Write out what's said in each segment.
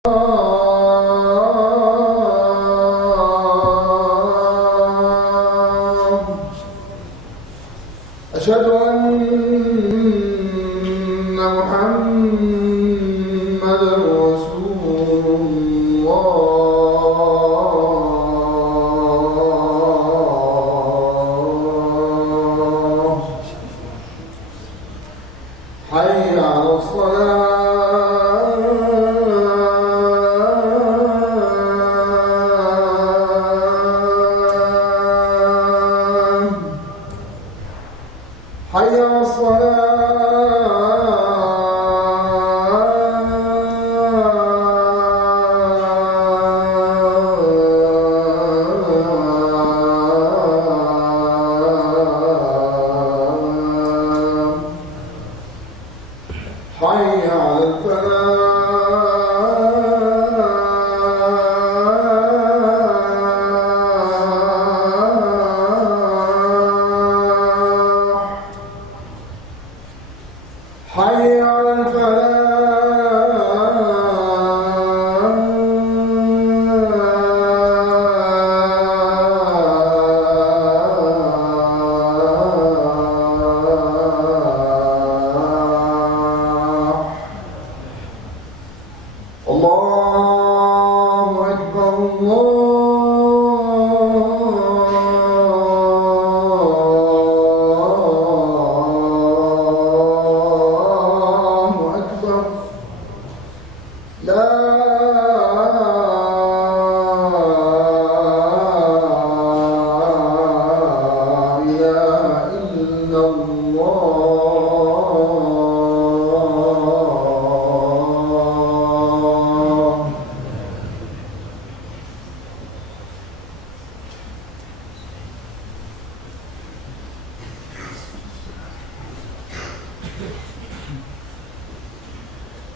أشهد أن محمدًا رسول الله. حي على الصلاة. حي على الصلاة. حي على الفلاح. حي على الفلاح. الله أكبر. الله أكبر. لا إله إلا الله.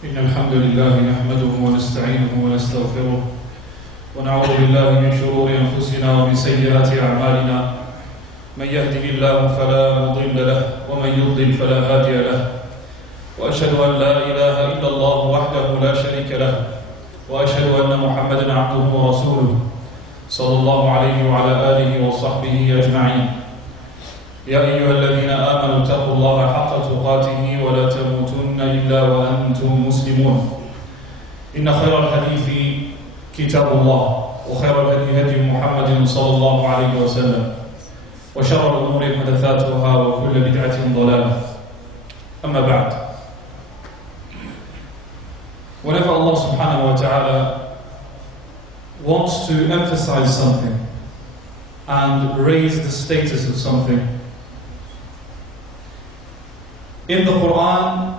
إن الحمد لله نحمده ونستعينه ونستغفره ونعوذ بالله من شرور أنفسنا ومن سيئات أعمالنا. من يهده الله فلا مضل له ومن يضلل فلا هادي له. وأشهد أن لا إله إلا الله وحده لا شريك له وأشهد أن محمدا عبده ورسوله صلى الله عليه وعلى آله وصحبه أجمعين. يا أيها الذين آمنوا اتقوا الله حق تقاته ولا تموتن إلا وأنتم مسلمون. إن خير الحديث كتاب الله وخير الهدي هدي محمد صلى الله عليه وسلم وشر الأمور محدثاتها وكل بدعة ضلالة. أما بعد. Whenever Allah subhanahu wa ta'ala wants to emphasize something and raise the status of something, in the Quran,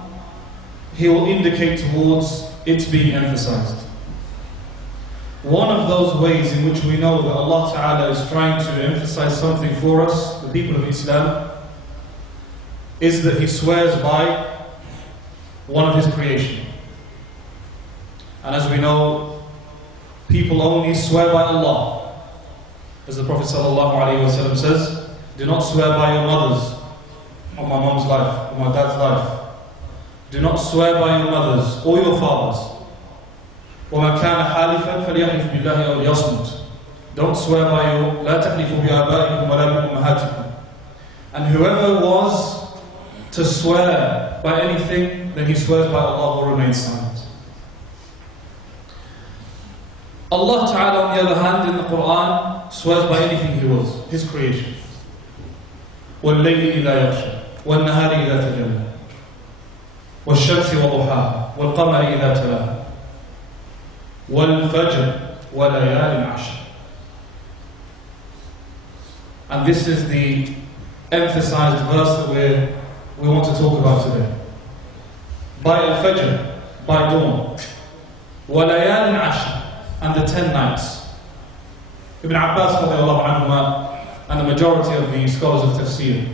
He will indicate towards it being emphasized. One of those ways in which we know that Allah Ta'ala is trying to emphasize something for us, the people of Islam, is that He swears by one of His creation. And as we know, people only swear by Allah. As the Prophet ﷺ says, do not swear by your mothers, on my mom's life, on my dad's life. Do not swear by your mothers or your fathers. وَمَا كَانَ حَالِفًا فَلْيَحْلِفْ بِاللَّهِ أَوْ لِيَصْمُتْ. Don't swear by your لَا تَحْلِفُوا بِآبَائِكُمْ وَلَا بِأُمَّهَاتِكُمْ. And whoever was to swear by anything, then he swears by Allah will remain silent. Allah Ta'ala, on the other hand, in the Quran, swears by anything He was, His creation. وَاللَّيْلِ إِذَا يَغْشَى وَالنَّهَارِ إِذَا تَجَلَّى وَالشَّمْسِ وَضُحَاهَا وَالْقَمَرِ إِذَا تَلَاهَا وَالْفَجْرِ وَلَيَالٍ عَشْرٍ. And this is the emphasized verse that we want to talk about today. By al-Fajr, by dawn. وَلَيَالٍ عَشْرٍ, and the 10 nights. Ibn Abbas radiallahu anhuma and the majority of the scholars of tafsir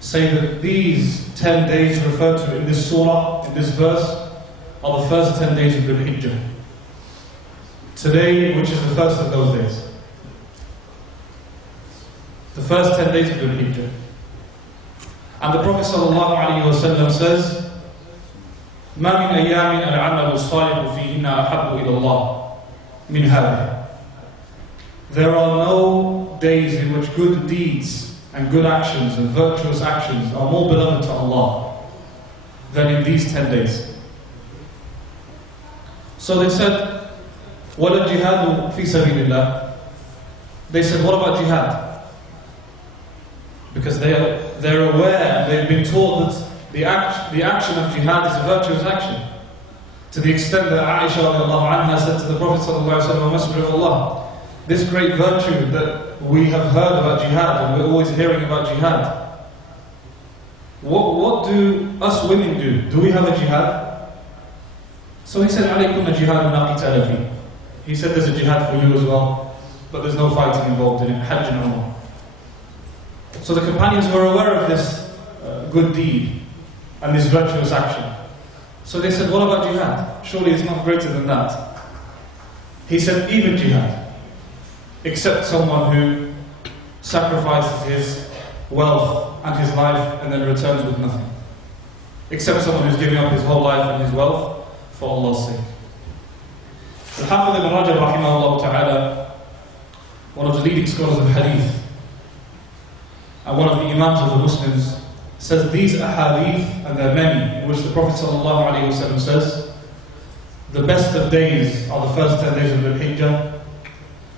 say that these 10 days referred to in this surah, in this verse, are the first 10 days of Dhul Hijjah. Today, which is the first of those days. The first 10 days of Dhul Hijjah. And the Prophet ﷺ says ما من أيام العمل الصالح فيهن أحب إلى الله من هذه. There are no days in which good deeds and good actions and virtuous actions are more beloved to Allah than in these 10 days. So they said, وَلَا الْجِهَادُ فِي سَبِيلِ اللَّهِ. They said, what about jihad? Because they're aware, they've been taught that the action of jihad is a virtuous action. To the extent that Aisha radiallahu anha said to the Prophet sallallahu alaihi wasallam, Messenger of Allah, this great virtue that we have heard about jihad, and we're always hearing about jihad, what do us women do? Do we have a jihad? So he said, عَلَيْكُمَّ جِهَادٌ لَا قِتَالَ فِيهِ. He said there's a jihad for you as well, but there's no fighting involved in it, Hajj and Umrah. So the companions were aware of this good deed and this virtuous action. So they said, what about jihad? Surely it's not greater than that. He said, even jihad, except someone who sacrifices his wealth and his life and then returns with nothing. Except someone who's giving up his whole life and his wealth for Allah's sake. Al-Hafidh ibn Rajab rahimahullah ta'ala, one of the leading scholars of hadith and one of the imams of the Muslims, says these ahadith, and there are many, in which the Prophet sallallahu alaihi wasallam says, the best of days are the first 10 days of the Hijjah.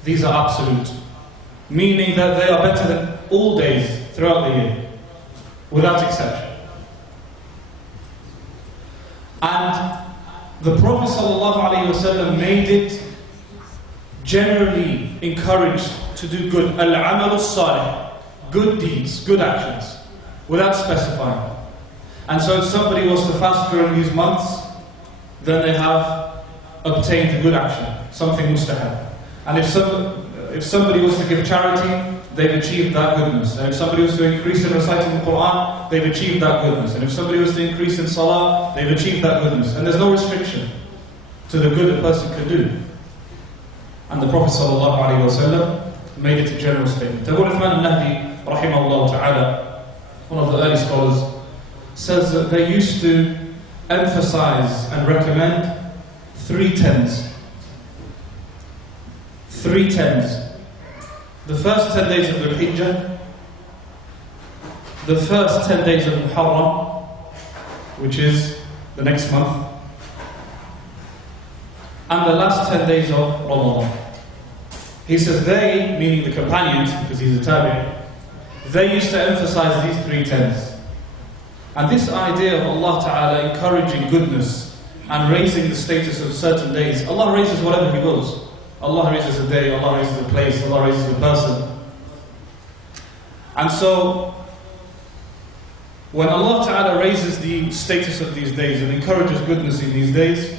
These are absolute, meaning that they are better than all days throughout the year, without exception. And the Prophet ﷺ made it generally encouraged to do good, al-amal as-salih, good deeds, good actions, without specifying. And so if somebody was to fast during these months, then they have obtained a good action, something mustahab. And if somebody was to give charity, they've achieved that goodness. And if somebody was to increase in reciting the Quran, they've achieved that goodness. And if somebody was to increase in salah, they've achieved that goodness. And there's no restriction to the good a person can do. And the Prophet ﷺ made it a general statement. Abu Uthman al-Nahdi, rahimahullah ta'ala, one of the early scholars, says that they used to emphasize and recommend 3 tens. 3 tens. The first 10 days of the Hijjah, the first 10 days of Muharram, which is the next month, and the last 10 days of Ramadan. He says they, meaning the companions, because he's a tabi'i, they used to emphasize these 3 tens. And this idea of Allah Ta'ala encouraging goodness and raising the status of certain days, Allah raises whatever He wills. Allah raises a day, Allah raises a place, Allah raises a person. And so, when Allah Ta'ala raises the status of these days and encourages goodness in these days,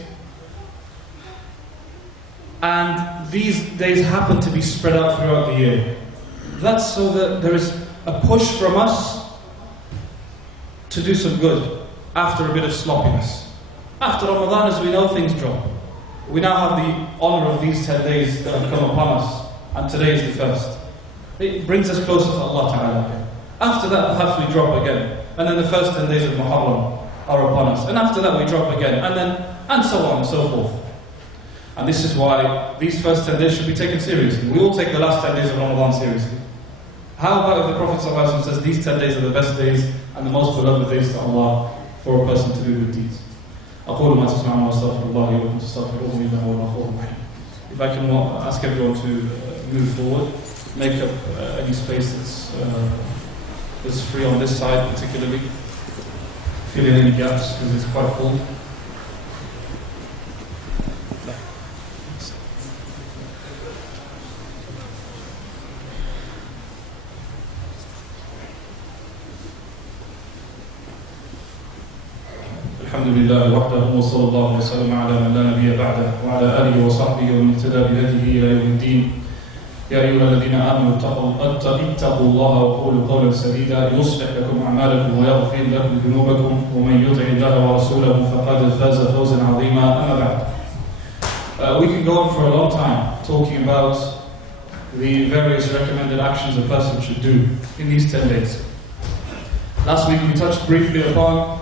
and these days happen to be spread out throughout the year, that's so that there is a push from us to do some good after a bit of sloppiness. After Ramadan, as we know, things drop. We now have the honor of these 10 days that have come upon us, and today is the first. It brings us closer to Allah Ta'ala. After that, perhaps we drop again, and then the first 10 days of Muharram are upon us, and after that we drop again, and so on and so forth. And this is why these first 10 days should be taken seriously. We all take the last 10 days of Ramadan seriously. How about if the Prophet ﷺ says these 10 days are the best days and the most beloved days to Allah for a person to do good deeds? أقول ما تسمعون وأستغفر الله لي ولكم تستغفروه إنه هو الغفور الرحيم. If I can ask everyone to move forward, make up any space that's free on this side particularly. Fill in any gaps because it's quite cold. الحمد لله وحده وصلى الله وسلم على من لا نبي بعده وعلى آله وصحبه ومن اهتدى بهديه إلى يوم الدين. يا أيها الذين آمنوا اتقوا الله وقولوا قولا سديدا يصلح لكم أعمالكم ويغفر لكم ذنوبكم ومن يطع الله ورسوله فقد فاز فوزا عظيما. أما بعد. We can go on for a long time talking about the various recommended actions a person should do in these 10 days. Last week we touched briefly upon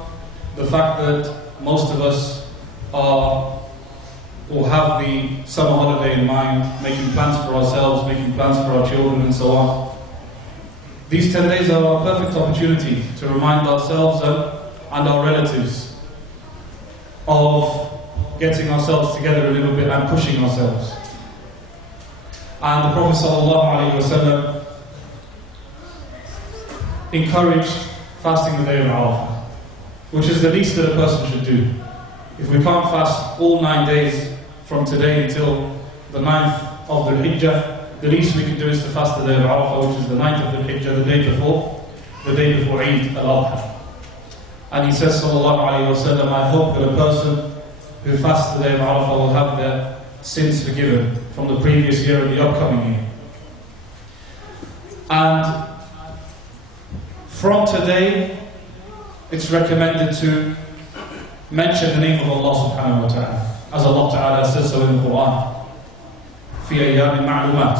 the fact that most of us are or have the summer holiday in mind, making plans for ourselves, making plans for our children and so on. These 10 days are a perfect opportunity to remind ourselves and our relatives of getting ourselves together a little bit and pushing ourselves. And the Prophet ﷺ encouraged fasting the day of Arafah, which is the least that a person should do. If we can't fast all 9 days from today until the 9th of the Hijjah, the least we can do is to fast the day of Arafah, which is the 9th of the Hijjah, the day before Eid al-Adha. And he says, sallallahu alayhi wa sallam, I hope that a person who fasts the day of Arafah will have their sins forgiven from the previous year and the upcoming year. And from today, it's recommended to mention the name of Allah subhanahu wa ta'ala, as Allah ta'ala says so in the Quran, fi ayyamin ma'lumat,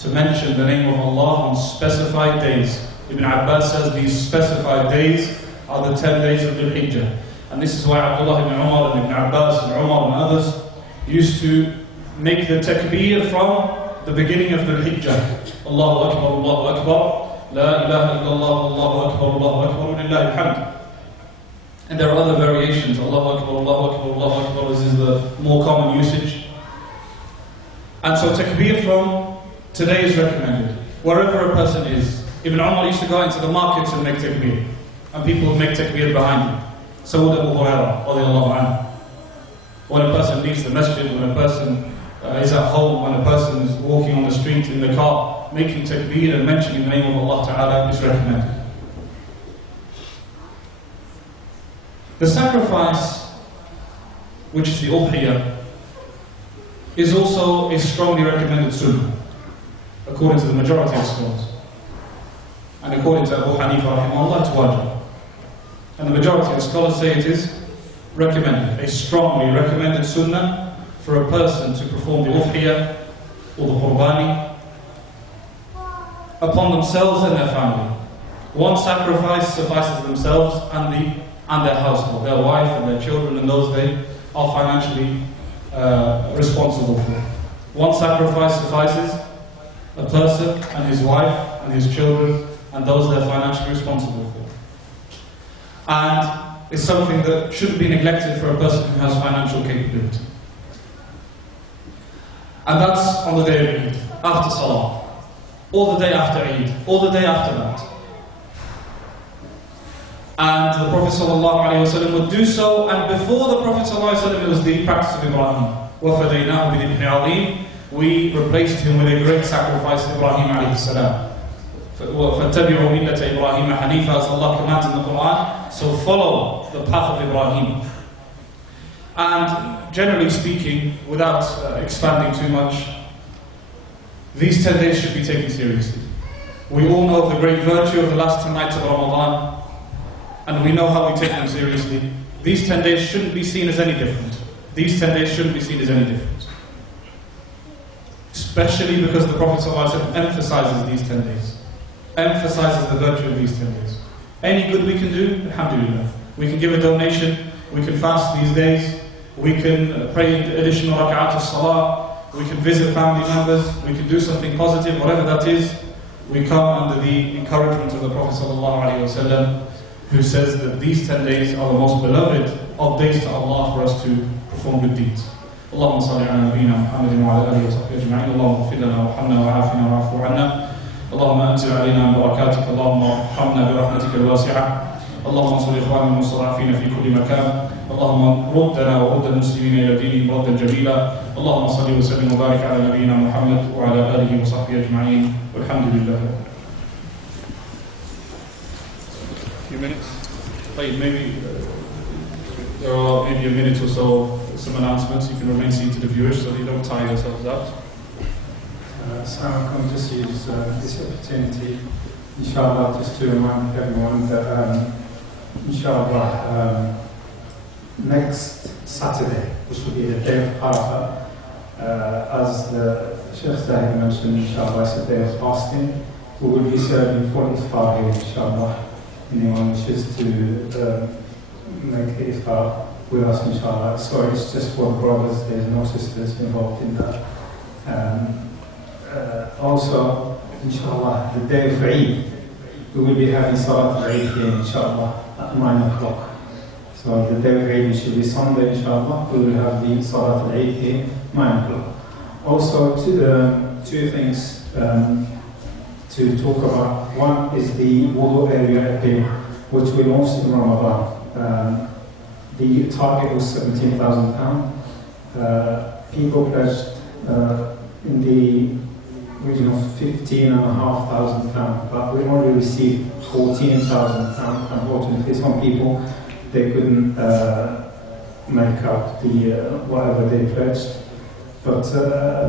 to mention the name of Allah on specified days. Ibn Abbas says these specified days are the 10 days of Dhul Hijjah. And this is why Abdullah ibn Umar and Ibn Abbas and Umar and others used to make the takbir from the beginning of Dhul Hijjah. Allahu Akbar, Allahu Akbar, La ilaha illallah, Allahu Akbar, Allahu Akbar, lillahi alhamd. And there are other variations, Allahu Akbar, Allahu Akbar, Allahu Akbar, this is the more common usage. And so takbir from today is recommended, wherever a person is. Ibn Umar used to go into the markets and make takbir, and people would make takbir behind him. So would Abu Hurairah, radiallahu anhu. When a person leaves the masjid, when a person is at home, when a person is walking on the street, in the car, making takbir and mentioning the name of Allah Ta'ala is recommended. The sacrifice, which is the udhiyah, is also a strongly recommended sunnah, according to the majority of scholars. And according to Abu Hanifa rahimahullah, it's wajib. And the majority of scholars say it is recommended, a strongly recommended sunnah for a person to perform the udhiyah or the qurbani upon themselves and their family. One sacrifice suffices themselves and their household, their wife and their children, and those they are financially responsible for. One sacrifice suffices a person and his wife and his children and those they're financially responsible for. And it's something that shouldn't be neglected for a person who has financial capability. And that's on the day of Eid, after Salah, or the day after Eid, or the day after that. And the Prophet ﷺ would do so, and before the Prophet ﷺ it was the practice of Ibrahim. وَفَدَيْنَاهُ بِذِبْحٍ عَظِيمٍ, we replaced him with a great sacrifice, Ibrahim alayhi salam. فَاتَّبِعُوا مِلَّةَ إِبْرَاهِيمَ حَنِيفًا, as Allah commands in the Quran, so follow the path of Ibrahim. And generally speaking, without expanding too much, these 10 days should be taken seriously. We all know of the great virtue of the last 10 nights of Ramadan, and we know how we take them seriously. These 10 days shouldn't be seen as any different. These 10 days shouldn't be seen as any different. Especially because the Prophet ﷺ emphasizes these 10 days. Emphasizes the virtue of these 10 days. Any good we can do, alhamdulillah. We can give a donation, we can fast these days, we can pray additional rak'at of salah, we can visit family members, we can do something positive, whatever that is. We come under the encouragement of the Prophet ﷺ, who says that these 10 days are the most beloved of days to Allah for us to perform good deeds. اللهم صل على نبينا محمد وعلى اله وصحبه اجمعين. اللهم اغفر لنا وارحمنا وعافنا واعف عنا. اللهم انزل علينا من بركاتك. اللهم ارحمنا برحمتك الواسعه. اللهم انصر اخواننا المستضعفين في كل مكان. اللهم ردنا ورد المسلمين الى دينهم ردا جميلا. اللهم صل وسلم وبارك على نبينا محمد وعلى اله وصحبه اجمعين والحمد لله. Few minutes. Maybe there are maybe a minute or so, some announcements. You can remain seated if you wish, so that you don't tire yourselves out. So I'm going to just use this opportunity, inshallah, just to remind everyone that, inshallah, next Saturday, which will be the day of Arafah, as the Sheikh Zahid mentioned, inshallah, it's a day of fasting. We will be serving for iftar here, inshallah. Anyone wishes to make iftar with us, inshallah. So it's just for the brothers, there's no sisters involved in that. Also, inshallah, the day of Eid, we will be having Salat al-Eid here, inshallah, at 9 o'clock. So the day of Eid, which will be Sunday, inshallah, we will have the Salat al-Eid here, 9 o'clock. Also, two things to talk about. One is the wudu area appeal, which we launched in Ramadan. The target was £17,000. People pledged in the region of £15,500, but we already received £14,000. Unfortunately, some people, they couldn't make up the whatever they pledged. But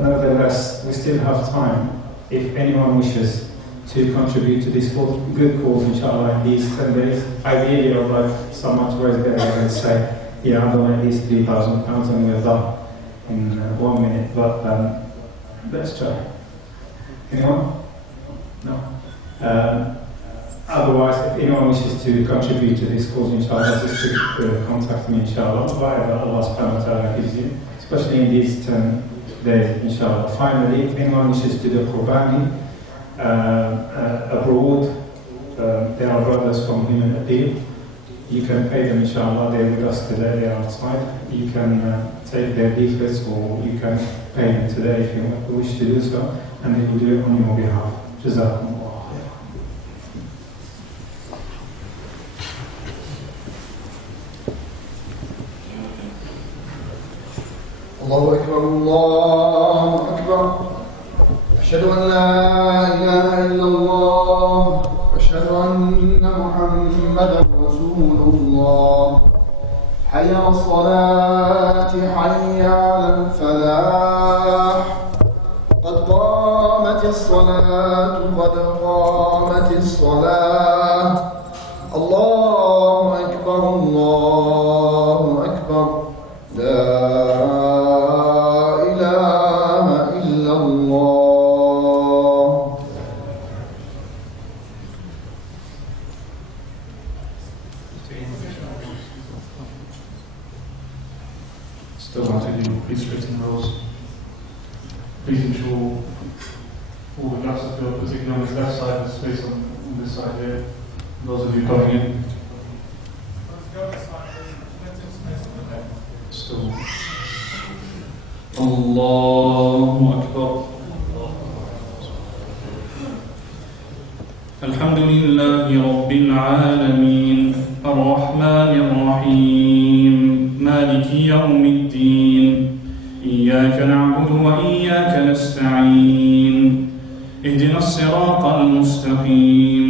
nevertheless, we still have time. If anyone wishes to contribute to this good cause, inshallah, in these 10 days, ideally, I'd like someone to raise their hand and say, yeah, I'll donate at least £3,000 and we're done in 1 minute. But let's try. Anyone? No? Otherwise, if anyone wishes to contribute to this cause, inshallah, just to contact me, inshallah, whatever Allah subhanahu wa ta'ala gives you, especially in these 10 days, inshallah. Finally, if anyone wishes to do Qurbani abroad, there are brothers from Human Appeal. You can pay them, inshallah. They're with us today, they're outside. You can take their leaflets, or you can pay them today if you wish to do so, and they will do it on your behalf. Jazakumullah. الله أكبر الله أكبر أشهد أن لا إله إلا الله أشهد أن محمدا رسول الله حي على الصلاة حي على الفلاح قد قامت الصلاة قد قامت الصلاة الله أكبر الله أكبر لا Still want to do pre-scripting roles. Please ensure all the gaps are filled, particularly on this left side, there's space on this side here. Those of you coming in. Still. Allahu Akbar. Alhamdulillahi Rabbil Alameen Ar-Rahmanir Rahim Maliki Yawmiddin Iyyaka na'budu wa iyyaka nasta'in Ihdina as-sirata al-mustaqim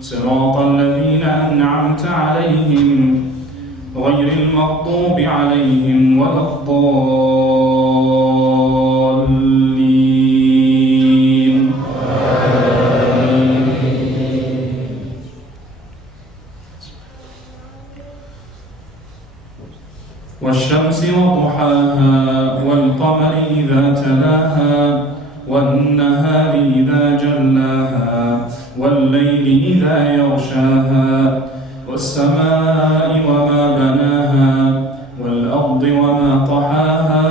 Sirata alladhina an'amta alayhim غير المغضوب عليهم ولا الضالين والشمس وضحاها والقمر إذا تلاها والنهار إذا جلاها والليل إذا يغشاها والسماء وما بناها والأرض وما طحاها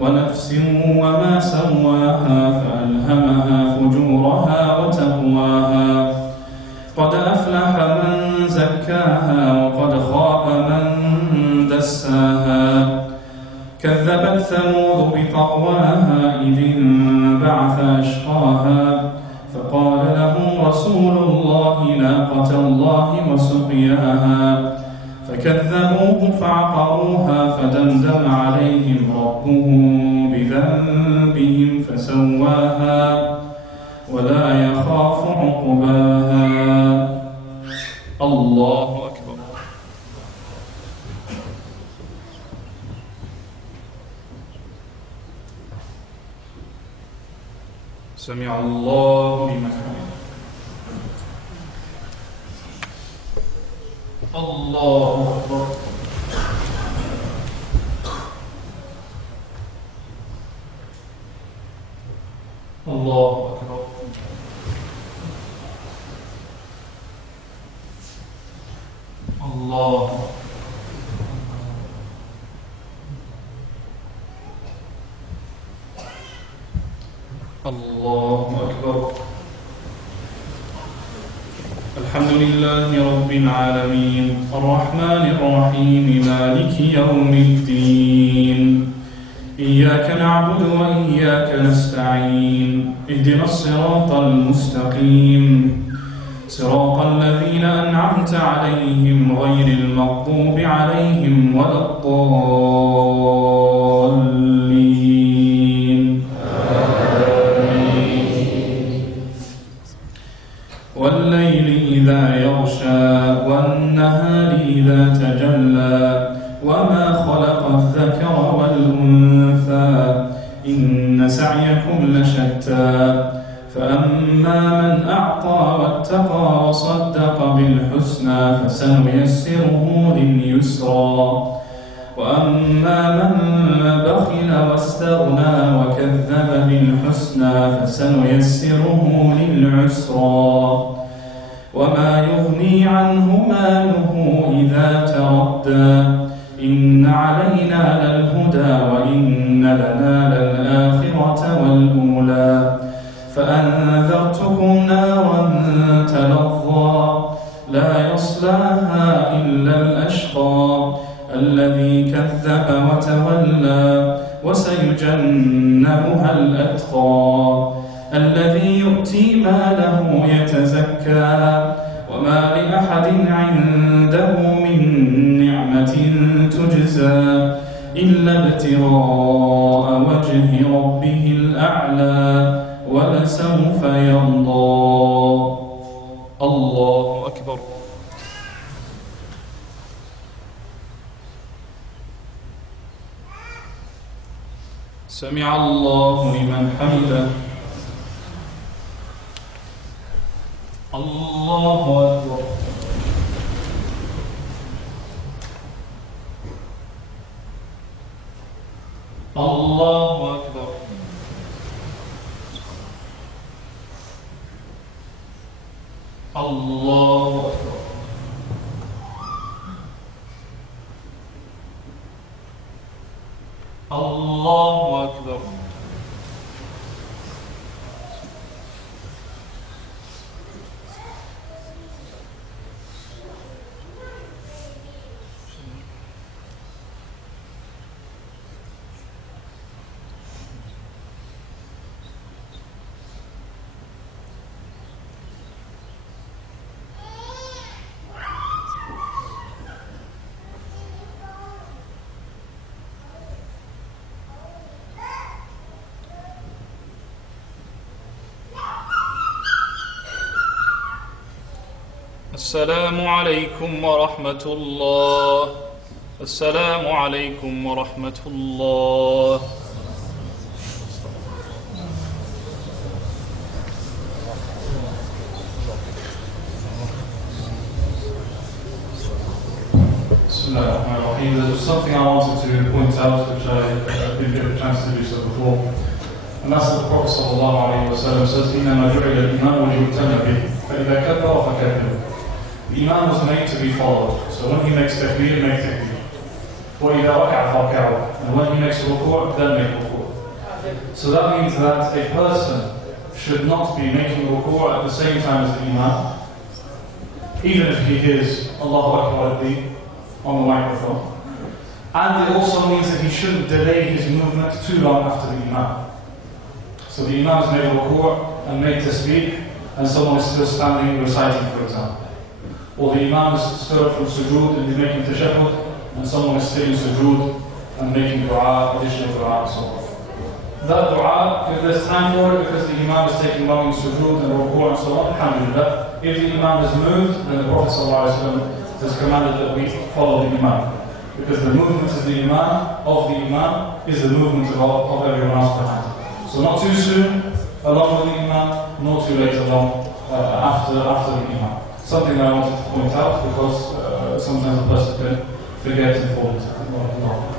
ونفس وما سواها فألهمها فجورها وتقواها قد أفلح من زكاها وقد خاب من دساها كذبت ثمود بطغواها إذ انبعث أشقاها فقال لهم رسول الله ناقة الله وسقياها فكذبوه فعقروها فدمدم عليهم ربهم بذنبهم فسواها ولا يخاف عقباها الله أكبر سمع الله لمن حمده الله أكبر الله أكبر الله الله أكبر. الحمد لله رب العالمين الرحمن الرحيم مالك يوم الدين إياك نعبد وإياك نستعين اهدنا الصراط المستقيم صراط الذين أنعمت عليهم غير المغضوب عليهم ولا الضالين والليل إذا يغشى والنهار إذا تجلى وما خلق الذكر والأنثى إن سعيكم لشتى فأما من أعطى واتقى وصدق بالحسنى فسنيسره لليسرى وأما من بخل واستغنى وكذب بالحسنى فسنيسره للعسرى وما يغني عنه ماله إذا تردى إن علينا للهدى وإن لنا للآخرة والأولى فأنذرتكم نارا تلظى لا يصلاها إلا الأشقى الذي كذب وتولى وسيجنبها الأتقى الذي يؤتي ماله يتزكى وما لأحد عنده من نعمة تجزى إلا ابتغاء وجه ربه الأعلى ولسوف يرضى. الله أكبر. سمع الله لمن حمده. الله أكبر. الله أكبر. الله أكبر. الله أكبر. السلام عليكم ورحمة الله. السلام عليكم ورحمة الله. There's something I wanted to point out which I didn't get a chance to do so before, and that's that the Prophet ﷺ says, إِنَّمَا جُعِلَ الْإِمَامُ لِيُؤْتَمَّ بِهِ فَإِذَا كَبَّرَ فَكَبِّرُوا. The Imam was made to be followed, so when he makes takbir, make takbir. وَإِذَا رَكَعَ فَرْكَعُوا. And when he makes ruku', then make ruku'. So that means that a person should not be making ruku' at the same time as the Imam, even if he hears Allahu Akbar on the microphone. And it also means that he shouldn't delay his movement too long after the Imam. So the Imam has made ruku' and made tasbih, and someone is still standing reciting, for example. Or the Imam is stood from sujood and he's making tashahhud, and someone is still in sujood and making dua, additional dua, and so on. That dua, if there's time for it, because the Imam is taking long in sujood and ruku' and so on, alhamdulillah. If the Imam is moved, then the Prophet ﷺ has commanded that we follow the Imam. Because the movement of the Imam is the movement of everyone else behind. So not too soon along with the Imam, nor too late along after the Imam. Something that I wanted to point out because sometimes a person can forget and fall into.